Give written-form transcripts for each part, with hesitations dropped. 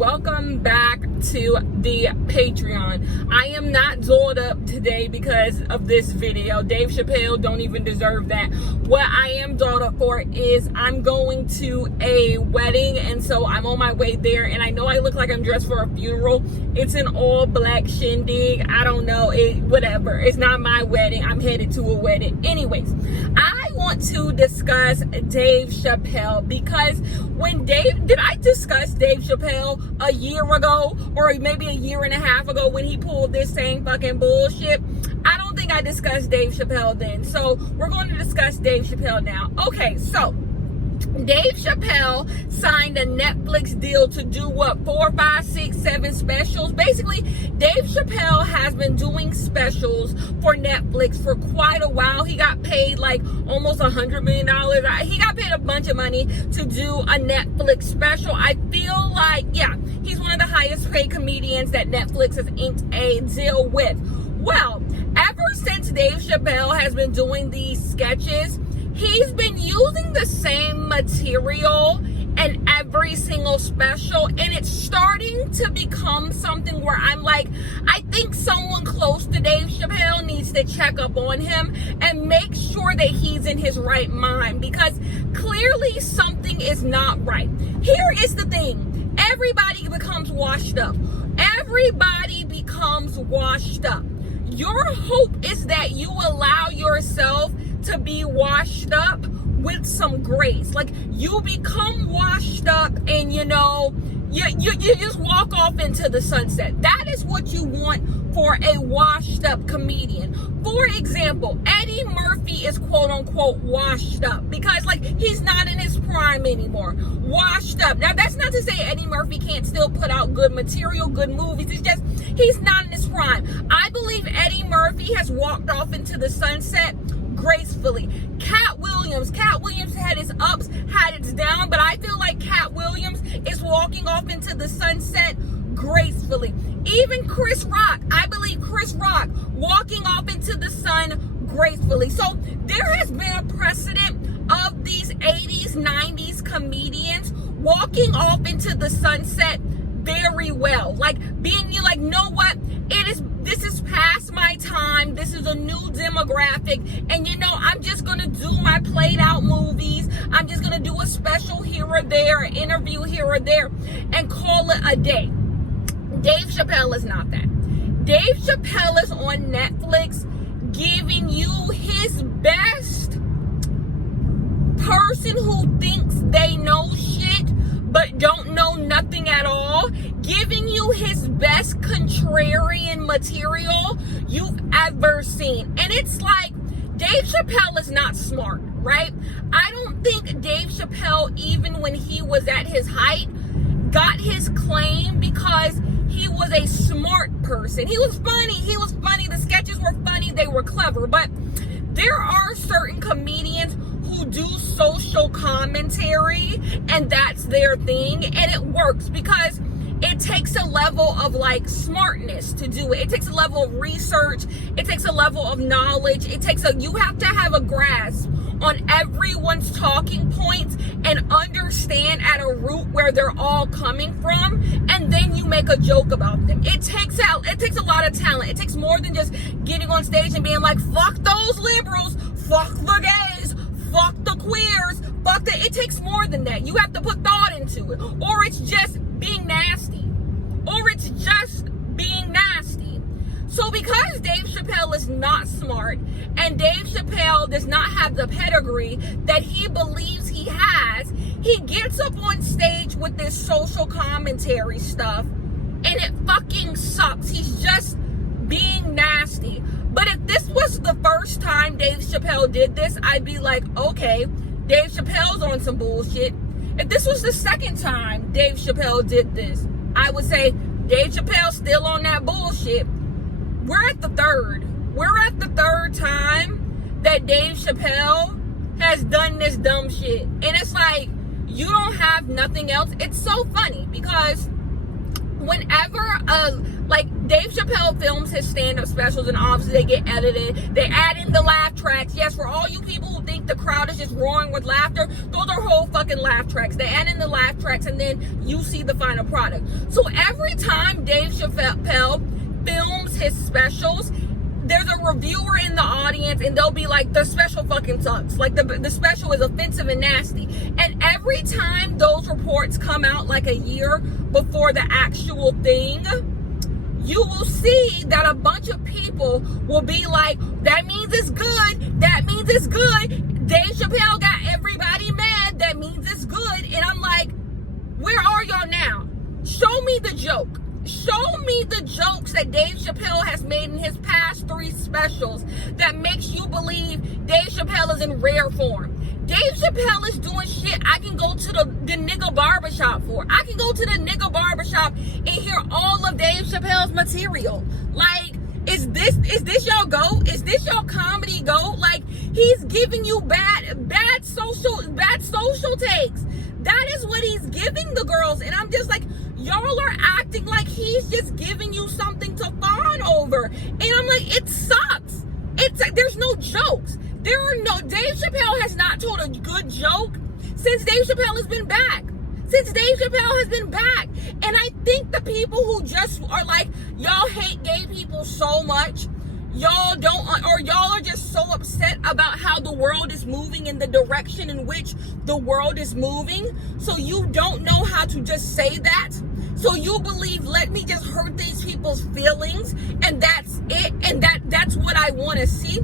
welcome back to the Patreon. I am not dolled up today because of this video. Dave Chapelle don't even deserve that. What I am dolled up for is I'm going to a wedding, and so I'm on my way there, and I know I look like I'm dressed for a funeral. It's an all black shindig. I don't know, whatever. It's not my wedding. I'm headed to a wedding. Anyways, I want to discuss Dave Chapelle because did I discuss Dave Chapelle a year ago or maybe a year and a half ago when he pulled this same fucking bullshit? I don't think I discussed Dave Chapelle then. So we're going to discuss Dave Chapelle now. Okay, so Dave Chapelle signed a Netflix deal to do what, 4, 5, 6, 7 specials. Basically, Dave Chapelle has been doing specials for Netflix for quite a while. He got paid like almost $100 million. He got paid a bunch of money to do a Netflix special. I feel like, yeah, he's one of the highest paid comedians that Netflix has inked a deal with. Well, ever since Dave Chapelle has been doing these sketches, he's been using the same material in every single special, and it's starting to become something where I'm like, I think someone close to Dave Chapelle needs to check up on him and make sure that he's in his right mind, because clearly something is not right. Here is the thing. Everybody becomes washed up. Everybody becomes washed up. Your hope is that you allow yourself to be washed up with some grace. Like, you become washed up and you just walk off into the sunset. That is what you want for a washed up comedian. For example, Eddie Murphy is quote unquote washed up because like he's not in his prime anymore. Washed up. Now that's not to say Eddie Murphy can't still put out good material, good movies. It's just he's not in his prime. I believe Eddie Murphy has walked off into the sunset gracefully. Cat Williams had its ups, had its down, but I feel like Cat Williams is walking off into the sunset gracefully. Even Chris Rock, I believe Chris Rock walking off into the sun gracefully. So there has been a precedent of these 80s, 90s comedians walking off into the sunset very well. Like being you like, know what? This is past my time. This is a new demographic. And I'm just gonna do my played out movies. I'm just gonna do a special here or there, an interview here or there, and call it a day. Dave Chapelle is not that. Dave Chapelle is on Netflix giving you his best person who thinks they know shit but don't know nothing at all, giving you his best contrarian material you've ever seen. And it's like, Dave Chapelle is not smart, right? I don't think Dave Chapelle, even when he was at his height, got his claim because he was a smart person. He was funny, the sketches were funny, they were clever, but there are certain comedians who do social commentary and that's their thing, and it works because it takes a level of like smartness to do it. It takes a level of research. It takes a level of knowledge. You have to have a grasp on everyone's talking points and understand at a root where they're all coming from, and then you make a joke about them. It takes a lot of talent. It takes more than just getting on stage and being like, fuck those liberals, fuck the gays, fuck the queers, it takes more than that. You have to put thought into it, or it's just being nasty. So because Dave Chapelle is not smart, and Dave Chapelle does not have the pedigree that he believes he has, he gets up on stage with this social commentary stuff, and it fucking sucks. He's just being nasty. But if this was the first time Dave Chapelle did this, I'd be like, okay, Dave Chappelle's on some bullshit. If this was the second time Dave Chapelle did this, I would say Dave Chappelle's still on that bullshit. We're at the third time that Dave Chapelle has done this dumb shit. And it's like, you don't have nothing else. It's so funny because whenever like Dave Chappelle films his stand-up specials, and obviously they get edited, they add in the laugh tracks. Yes, for all you people who think the crowd is just roaring with laughter, those are whole fucking laugh tracks. They add in the laugh tracks, and then you see the final product. So every time Dave Chappelle films his specials, there's a reviewer in the audience, and they'll be like, the special fucking sucks. Like, the special is offensive and nasty. And every time those reports come out, like a year before the actual thing, you will see that a bunch of people will be like, that means it's good. That means it's good. Dave Chappelle got everybody mad. That means it's good. And I'm like, where are y'all now? Show me the joke. Show me the jokes that Dave Chappelle has made in his past 3 specials that makes you believe Dave Chappelle is in rare form. Dave Chappelle is doing shit I can go to the nigga barbershop for. I can go to the nigga barbershop and hear all of Dave Chappelle's material. Like, is this y'all go? Is this y'all comedy go? Like, he's giving you bad social takes. That is what he's giving the girls. And I'm just like, y'all are acting like he's just giving you something to fawn over. And I'm like, it sucks. It's like, there's no jokes. Dave Chappelle has not told a good joke since Dave Chappelle has been back. Since Dave Chappelle has been back. And I think the people who just are like, y'all hate gay people so much, y'all don't, or y'all are just so upset about how the world is moving in the direction in which the world is moving, so you don't know how to just say that. So you believe, let me just hurt these people's feelings, and that's it, and that's what I want to see.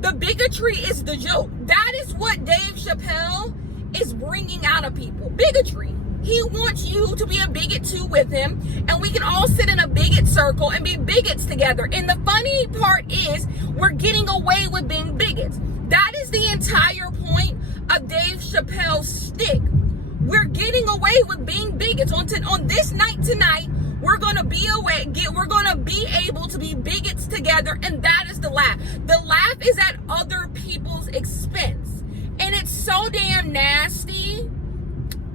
The bigotry is the joke. That is what Dave Chappelle is bringing out of people. Bigotry. He wants you to be a bigot too with him, and we can all sit in a bigot circle and be bigots together. And the funny part is, we're getting away with being bigots. That is the entire point of Dave Chappelle's shtick. We're getting away with being bigots. On this night tonight, we're gonna be able to be bigots together, and that is the laugh. The laugh is at other people's expense, and it's so damn nasty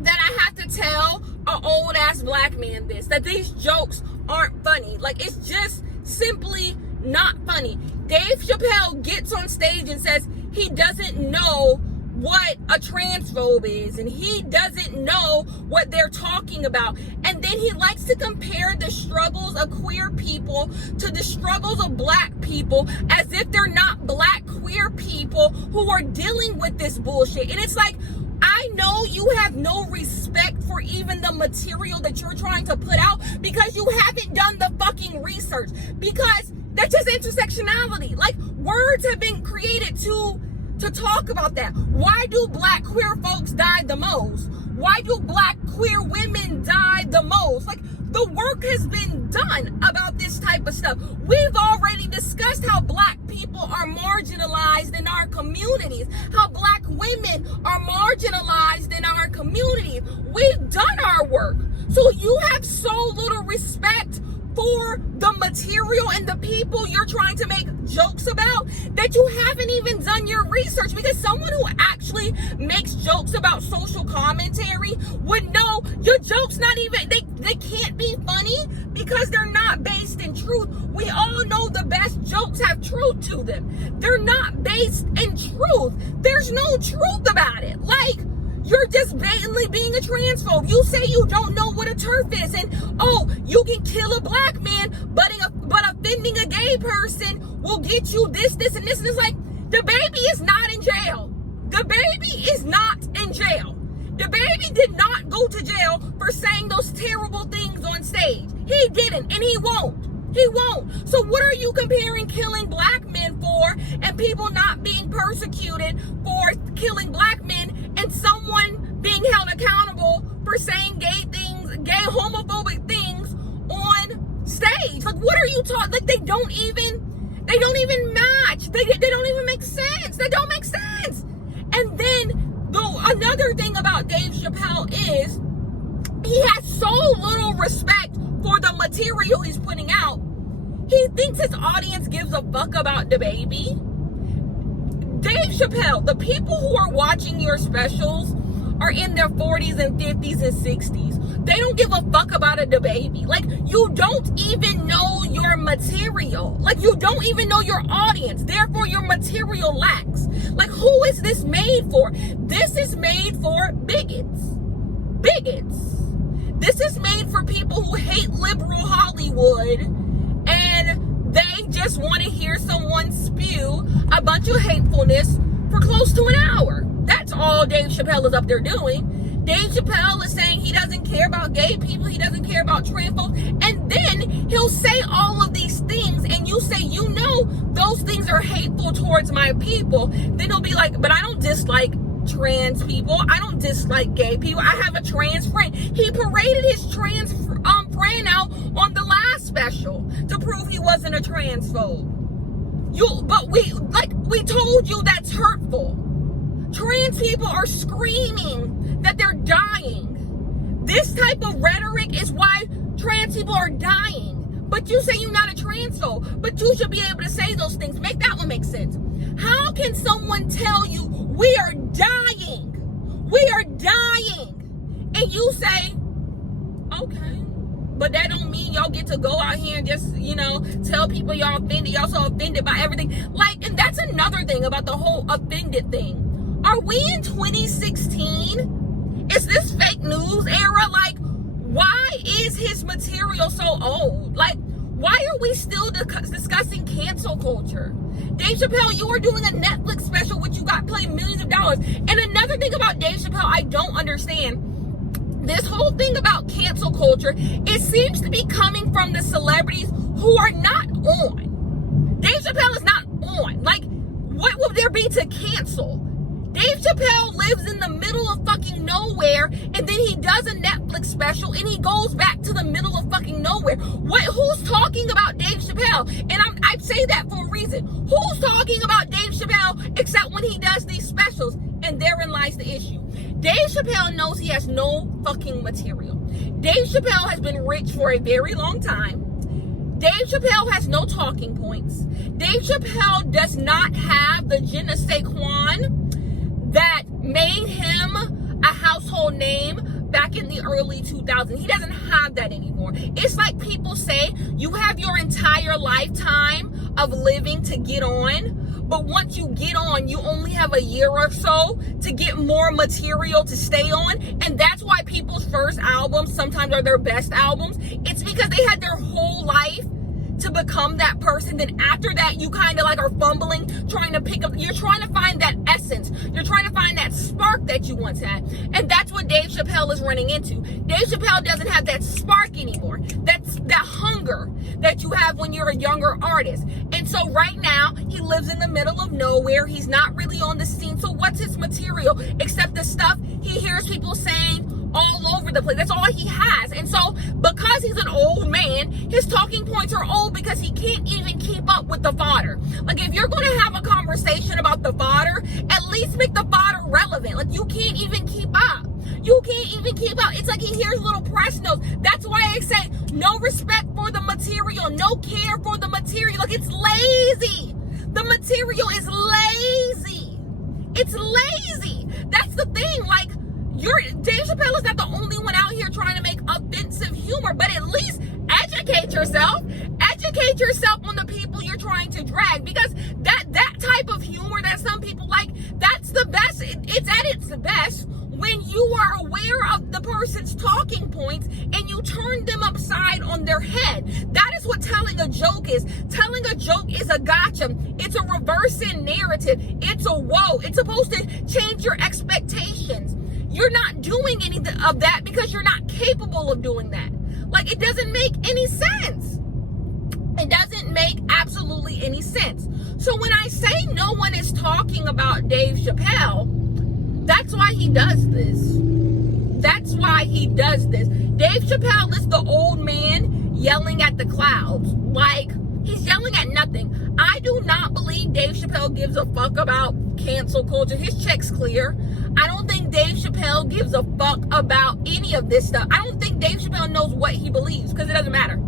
that I have to tell an old ass black man this, that these jokes aren't funny. Like, it's just simply not funny. Dave Chappelle gets on stage and says he doesn't know what a transphobe is, and he doesn't know what they're talking about. And then he likes to compare the struggles of queer people to the struggles of black people, as if they're not black queer people who are dealing with this bullshit. And it's like, I know you have no respect for even the material that you're trying to put out because you haven't done the fucking research. Because that's just intersectionality. Like, words have been created to talk about that. Why do black queer folks die the most? Why do black queer women die the most? Like, the work has been done about this type of stuff. We've already discussed how black people are marginalized in our communities, how black women are marginalized in our communities. We've done our work. So you have so little respect for the material and the people you're trying to make jokes about that you haven't even done your research. Because someone who actually makes jokes about social commentary would know your jokes not even, they can't be funny because they're not based in truth. We all know the best jokes have truth to them. They're not based in truth. There's no truth about it. Like, you're just blatantly being a transphobe. You say you don't know what a TERF is, and oh, you can kill a black man, but offending a gay person will get you this, and this. And it's like, the baby is not in jail. The baby is not in jail. The baby did not go to jail for saying those terrible things on stage. He didn't, and he won't. He won't. So what are you comparing killing black men for, and people not being persecuted for killing black men, and someone being held accountable for saying gay things, gay homophobic things on stage? Like, what are you talking? Like, they don't even match. They don't even make sense. They don't make sense. And then another thing about Dave Chappelle is he has so little respect for the material he's putting out. He thinks his audience gives a fuck about the baby. Dave Chappelle, the people who are watching your specials are in their 40s and 50s and 60s. They don't give a fuck about a baby. Like, you don't even know your material. Like, you don't even know your audience. Therefore, your material lacks. Like, who is this made for? This is made for bigots. Bigots. This is made for people who hate liberal Hollywood, and they just want to hear someone spew a bunch of hatefulness for close to an hour. That's all Dave Chapelle is up there doing. Dave Chapelle is saying he doesn't care about gay people, he doesn't care about trans folks, and then he'll say all of these things, and you say, you know, those things are hateful towards my people. Then he'll be like, but I don't dislike trans people, I don't dislike gay people, I have a trans friend. He paraded his trans friend out on the last special to prove he wasn't a transphobe. But we told you that's hurtful. Trans people are screaming that they're dying. This type of rhetoric is why trans people are dying. But you say you're not a transphobe, but you should be able to say those things. Make that one make sense. How can someone tell you we are dying? We are dying. And you say, okay. But that don't mean y'all get to go out here and just, tell people y'all offended. Y'all so offended by everything. And that's another thing about the whole offended thing. Are we in 2016? Is this fake news era? Why is his material so old? Why are we still discussing cancel culture? Dave Chapelle, you are doing a Netflix special which you got playing millions of dollars. And another thing about Dave Chapelle I don't understand, this whole thing about cancel culture, it seems to be coming from the celebrities who are not on. Dave Chapelle is not on. What would there be to cancel? Dave Chapelle lives in the middle of fucking nowhere, and then he does a Netflix special, and he goes back to the middle of fucking nowhere. Who's talking about Dave Chapelle? And I say that for a reason. Who's talking about Dave Chapelle except when he does these specials? And therein lies the issue. Dave Chapelle knows he has no fucking material. Dave Chapelle has been rich for a very long time. Dave Chapelle has no talking points. Dave Chapelle does not have the je ne sais quoi that made him a household name back in the early 2000s. He doesn't have that anymore. It's like people say, you have your entire lifetime of living to get on, but once you get on, you only have a year or so to get more material to stay on. And that's why people's first albums sometimes are their best albums. It's because they had their whole life to become that person. Then after that, you kind of are fumbling, trying to pick up, you're trying to find that essence. You're trying to find that spark that you once had. And that's what Dave Chapelle is running into. Dave Chapelle doesn't have that spark anymore. That's that hunger that you have when you're a younger artist. And so right now, he lives in the middle of nowhere. He's not really on the scene. So what's his material except the stuff he hears people saying all over the place? That's all he has. And so because he's an old man, his talking points are old because he can't even keep up with the fodder. If you're going to have a conversation about the fodder, at least make the fodder relevant. You can't even keep up. You can't even keep up. It's like he hears little press notes. That's why I say no respect for the material, no care for the material. It's lazy. The material is lazy. It's lazy. That's the thing. Dave Chapelle is not the only one out here trying to make offensive humor, but at least educate yourself. Educate yourself on the people you're trying to drag, because that type of humor that some people like, that's the best. It's at its best when you are aware of the person's talking points and you turn them upside on their head. That is what telling a joke is. Telling a joke is a gotcha. It's a reversing narrative. It's a whoa. It's supposed to change your expectations. You're not doing any of that because you're not capable of doing that. It doesn't make any sense. It doesn't make absolutely any sense. So when I say no one is talking about Dave Chapelle, that's why he does this. That's why he does this. Dave Chapelle is the old man yelling at the clouds. He's yelling at nothing. I do not believe Dave Chapelle gives a fuck about cancel culture. His check's clear. I don't think Dave Chapelle gives a fuck about any of this stuff. I don't think Dave Chapelle knows what he believes, because it doesn't matter.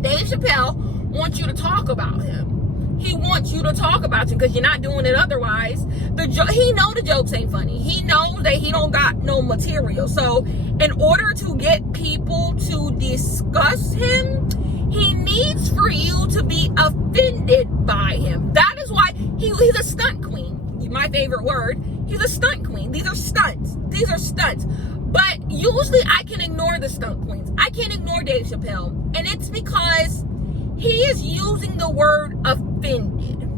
Dave Chapelle wants you to talk about him. He wants you to talk about you because you're not doing it otherwise. He know the jokes ain't funny. He knows that he don't got no material. So in order to get people to discuss him, he needs for you to be offended by him. That is why he's a stunt queen. My favorite word. He's a stunt queen. These are stunts. These are stunts. But usually I can ignore the stunt queens. I can't ignore Dave Chapelle. And it's because he is using the word offended.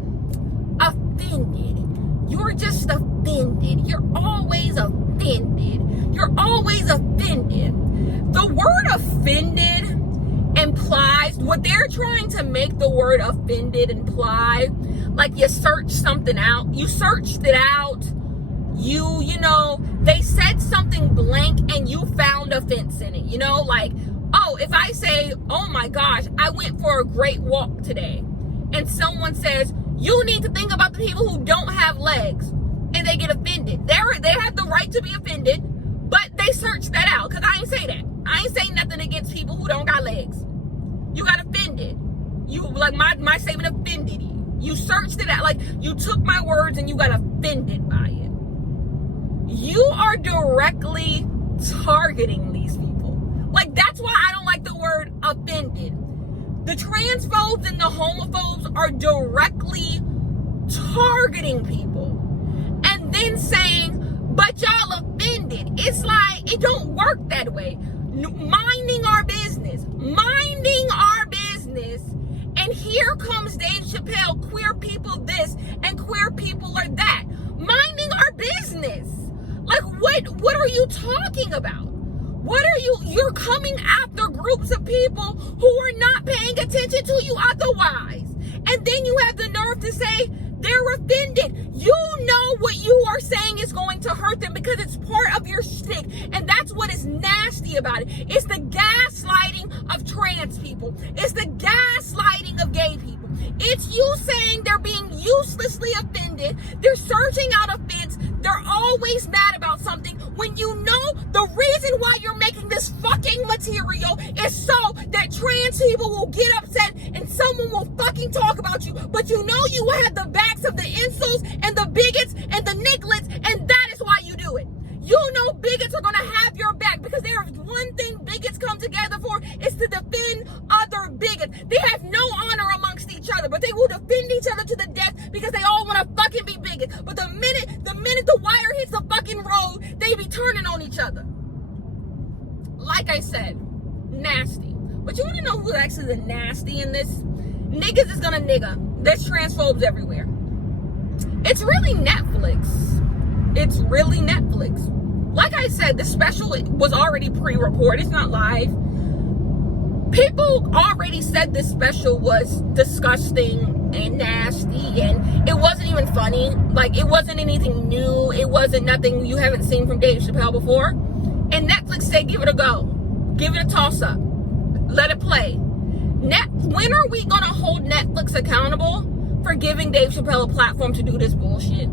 Offended. You're just offended. You're always offended. You're always offended. The word offended implies, what they're trying to make the word offended imply, like you searched something out. You searched it out. You know, they said something blank and you found offense in it. You know, like, oh, if I say, oh my gosh, I went for a great walk today, and someone says, you need to think about the people who don't have legs, and they get offended. They have the right to be offended, but they searched that out, because I ain't say that. I ain't saying nothing against people who don't got legs. You got offended. You, like, my statement offended you. You searched it out. Like, you took my words and you got offended by it. You are directly targeting these people. Like, that's why I don't like the word offended. The transphobes and the homophobes are directly targeting people. And then saying, but y'all offended. It's like, it don't work that way. Minding our business. Minding our business. And here comes Dave Chapelle, queer people this and queer people are that. Minding our business. Like, what are you talking about? You're coming after groups of people who are not paying attention to you otherwise. And then you have the nerve to say they're offended. You know what you are saying is going to hurt them because it's part of your shtick. And that's what is nasty about it. It's the gaslighting of trans people. It's the gaslighting of gay people. It's you saying they're being uselessly offended. They're searching out offense. They're always mad about something when you know the reason why you're making this fucking material is so that trans people will get upset and someone will fucking talk about you. But you know you have the backs of the incels and the bigots and the nicklets, and that is why you do it. You know bigots are going to have your back because there is one thing bigots come together for is to defend other bigots. They have no honor amongst each other, but they will defend each other to the death because they all want to fucking be bigots. But the minute the wire hits the fucking road, they be turning on each other. Like I said, nasty. But you want to know who's actually the nasty in this? Niggas is gonna nigga. There's transphobes everywhere. It's really Netflix. It's really Netflix. Like I said, the special was already pre-recorded. It's not live. People already said this special was disgusting and nasty, and it wasn't even funny. Like, it wasn't anything new. It wasn't nothing you haven't seen from Dave Chapelle before. And Netflix said, give it a go. Give it a toss-up. Let it play. When are we going to hold Netflix accountable for giving Dave Chapelle a platform to do this bullshit?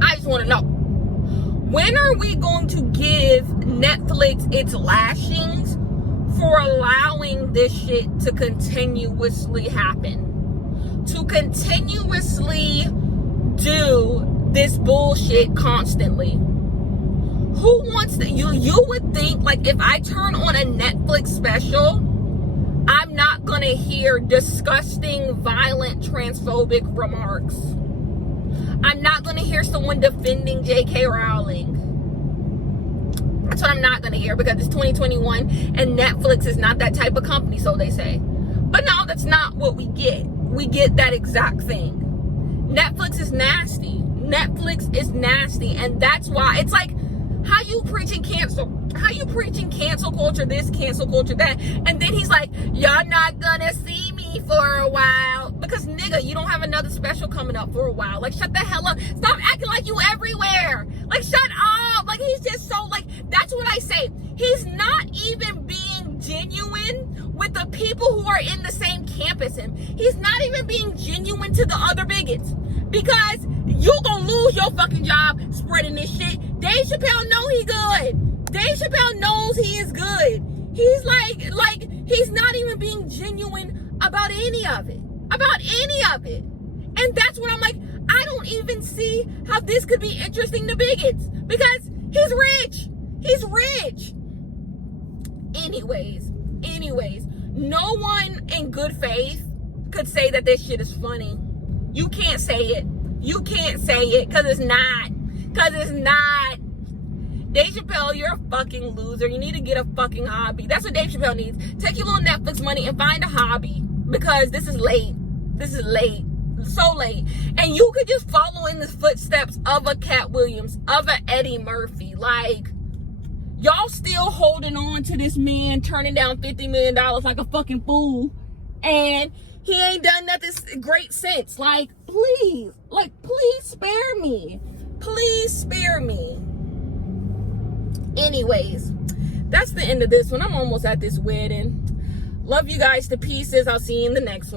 I just want to know. When are we going to give Netflix its lashings for allowing this shit to continuously happen? To continuously do this bullshit constantly? Who wants that? You would think, like, if I turn on a Netflix special, I'm not going to hear disgusting, violent, transphobic remarks. I'm not going to hear someone defending J.K. Rowling. That's what I'm not going to hear because it's 2021 and Netflix is not that type of company, so they say. But no, that's not what we get. We get that exact thing. Netflix is nasty. Netflix is nasty. And that's why it's like, how you preaching cancel culture this, cancel culture that, and then he's like, y'all not gonna see me for a while because nigga, you don't have another special coming up for a while. Like, shut the hell up. Stop acting like you everywhere. Like, shut up. Like, he's just so, like, that's what I say. He's not even being genuine with the people who are in the same campus as him. He's not even being genuine to the other bigots because you gonna lose your fucking job spreading this shit. Dave Chapelle know he good. Dave Chapelle knows he is good. He's like he's not even being genuine about any of it. about any of it. And that's when I'm like, I don't even see how this could be interesting to bigots, because he's rich. He's rich. Anyways, no one in good faith could say that this shit is funny. You can't say it. You can't say it, because it's not. Because it's not. Dave Chapelle, you're a fucking loser. You need to get a fucking hobby. That's what Dave Chapelle needs. Take your little Netflix money and find a hobby, because this is late. This is late. So late. And you could just follow in the footsteps of a Cat Williams, of a Eddie Murphy. Like, y'all still holding on to this man turning down $50 million like a fucking fool. And he ain't done nothing great since. Like, please spare me. Please spare me. Anyways, that's the end of this one. I'm almost at this wedding. Love you guys to pieces. I'll see you in the next one.